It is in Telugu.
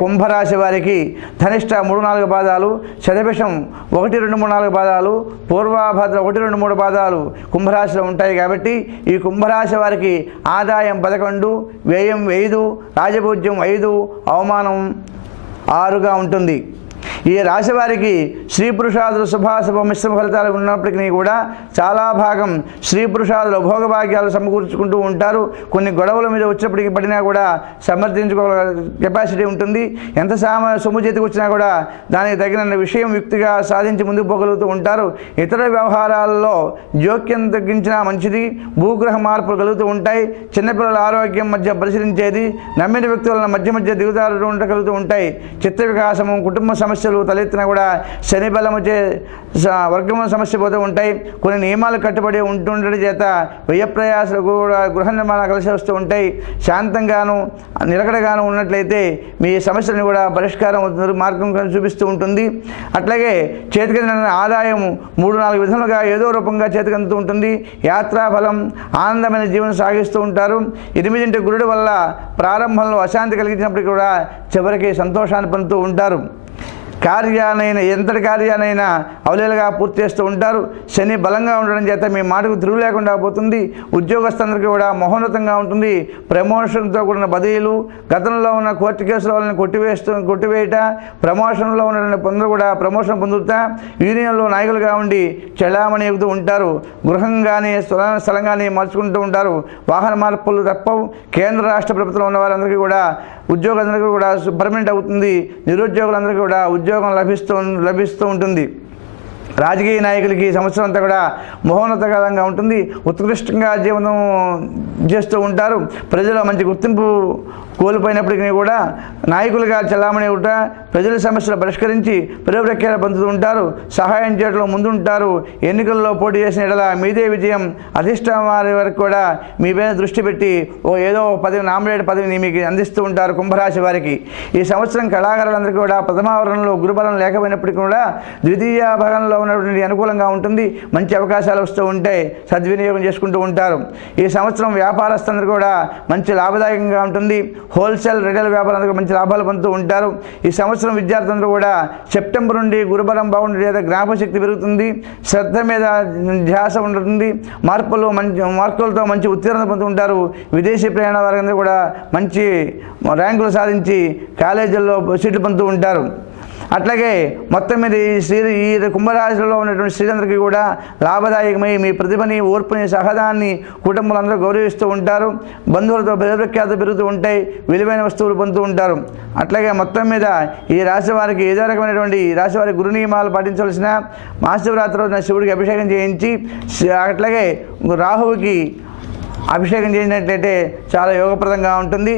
కుంభరాశి వారికి ధనిష్ట 3-4 పాదాలు, శతభిషం 1, 2, 3, 4 పాదాలు, పూర్వభద్ర 1, 2, 3 పాదాలు కుంభరాశిలో ఉంటాయి. కాబట్టి ఈ కుంభరాశి వారికి ఆదాయం 11, వ్యయం 5, రాజపూజ్యం 5, అవమానం 6గా ఉంటుంది. ఈ రాశి వారికి స్త్రీ పురుషాదులు శుభాశుభ మిశ్రమ ఫలితాలు ఉన్నప్పటికీ కూడా చాలా భాగం స్త్రీ పురుషాదులు భోగభాగ్యాలు సమకూర్చుకుంటూ ఉంటారు. కొన్ని గొడవల మీద వచ్చినప్పటికీ పడినా కూడా సమర్థించుకోగల కెపాసిటీ ఉంటుంది. ఎంత సొమ్ము చేతికి వచ్చినా కూడా దానికి తగిన విషయం యుక్తిగా సాధించి ముందుకు పోగలుగుతూ ఉంటారు. ఇతర వ్యవహారాల్లో జోక్యం తగ్గించినా మంచిది. భూగ్రహ మార్పులు కలుగుతూ ఉంటాయి. చిన్నపిల్లల ఆరోగ్యం మధ్య పరిశీలించేది. నమ్మిన వ్యక్తుల మధ్య దిగుదారులు ఉండగలుగుతూ ఉంటాయి. చిత్త వికాసము, కుటుంబ సమస్యలు తలెత్తినా కూడా శని బలముచే వర్గము సమస్య పోతూ ఉంటాయి. కొన్ని నియమాలు కట్టుబడి ఉంటుండడం చేత వ్యయ ప్రయాసాలు కూడా గృహ నిర్మాణాలు కలిసి వస్తూ ఉంటాయి. శాంతంగాను నిలకడగాను ఉన్నట్లయితే మీ సమస్యలను కూడా పరిష్కారం మార్గం చూపిస్తూ ఉంటుంది. అట్లాగే చేతికి ఆదాయం 3-4 విధాలుగా ఏదో రూపంగా చేతికి అందుతూ ఉంటుంది. యాత్రా ఫలం, ఆనందమైన జీవనం సాగిస్తూ ఉంటారు. 8 గురుడు వల్ల ప్రారంభంలో అశాంతి కలిగించినప్పటికీ కూడా చివరికి సంతోషాన్ని పొందుతూ ఉంటారు. ఎంతటి కార్యానైనా అవలేలుగా పూర్తి చేస్తూ ఉంటారు. శని బలంగా ఉండడం చేత మీ మాటకు తిరుగు లేకుండా పోతుంది. ఉద్యోగస్తులందరికీ కూడా మహోన్నతంగా ఉంటుంది. ప్రమోషన్తో కూడిన బదిలీలు, గతంలో ఉన్న కోర్టు కేసుల వాళ్ళని కొట్టివేయట, ప్రమోషన్లో ఉన్న కొందరు కూడా ప్రమోషన్ పొందుతా యూనియన్లో నాయకులుగా ఉండి చెలామణి ఎగుతూ ఉంటారు. గృహం కానీ స్థలం కానీ మార్చుకుంటూ ఉంటారు. వాహన మార్పులు తప్పవు. కేంద్ర రాష్ట్ర ప్రభుత్వంలో ఉన్న వారందరికీ కూడా ఉద్యోగులందరికీ కూడా పర్మనెంట్ అవుతుంది. నిరుద్యోగులందరికీ కూడా ఉద్యోగం లభిస్తూ ఉంటుంది. రాజకీయ నాయకులకి సంవత్సరం అంతా కూడా మహోన్నతకరంగా ఉంటుంది. ఉత్కృష్టంగా జీవనం చేస్తూ ఉంటారు. ప్రజల మంచి గుర్తింపు కోల్పోయినప్పటికీ కూడా నాయకులుగా చలామణి ఉంట ప్రజల సమస్యలు పరిష్కరించి ప్రఖ్యాలు పొందుతూ ఉంటారు. సహాయం చేయడంలో ముందుంటారు. ఎన్నికల్లో పోటీ చేసిన ఎడల మీదే విజయం. అధిష్టాన వారి వరకు కూడా మీ మీద దృష్టి పెట్టి ఏదో నామినేట్ పదవిని మీకు అందిస్తూ ఉంటారు. కుంభరాశి వారికి ఈ సంవత్సరం కళాకారులందరికీ కూడా ప్రథమావరణలో గురుబలం లేకపోయినప్పటికీ కూడా ద్వితీయ భాగంలో ఉన్నటువంటి అనుకూలంగా ఉంటుంది. మంచి అవకాశాలు వస్తూ ఉంటాయి. సద్వినియోగం చేసుకుంటూ ఉంటారు. ఈ సంవత్సరం వ్యాపారస్తులందరూ కూడా మంచి లాభదాయకంగా ఉంటుంది. హోల్సేల్ రిటైల్ వ్యాపారాలకు మంచి లాభాలు పొందుతూ ఉంటారు. ఈ సంవత్సరం విద్యార్థులందరూ కూడా సెప్టెంబర్ నుండి గురుబలం బాగుండే లేదా జ్ఞాపకశక్తి పెరుగుతుంది. శ్రద్ధ మీద ధ్యాస ఉంటుంది. మార్కులతో మంచి ఉత్తీర్ణత పొందుతుంటారు. విదేశీ ప్రయాణ వారందరూ కూడా మంచి ర్యాంకులు సాధించి కాలేజీల్లో సీట్లు పొందుతూ ఉంటారు. అట్లాగే మొత్తం మీద ఈ కుంభరాశిలో ఉన్నటువంటి స్త్రీలందరికీ కూడా లాభదాయకమై మీ ప్రతిభని, ఓర్పుని, సహదాన్ని కుటుంబాలందరూ గౌరవిస్తూ ఉంటారు. బంధువులతో ప్రఖ్యాతులు పెరుగుతూ ఉంటాయి. విలువైన వస్తువులు పొందుతూ ఉంటారు. అట్లాగే మొత్తం మీద ఈ రాశి వారికి ఏదో రకమైనటువంటి రాశి వారి గురు నియమాలు పాటించవలసిన మహాశివరాత్రి రోజున శివుడికి అభిషేకం చేయించి అట్లాగే రాహువుకి అభిషేకం చేసినట్లయితే చాలా యోగప్రదంగా ఉంటుంది.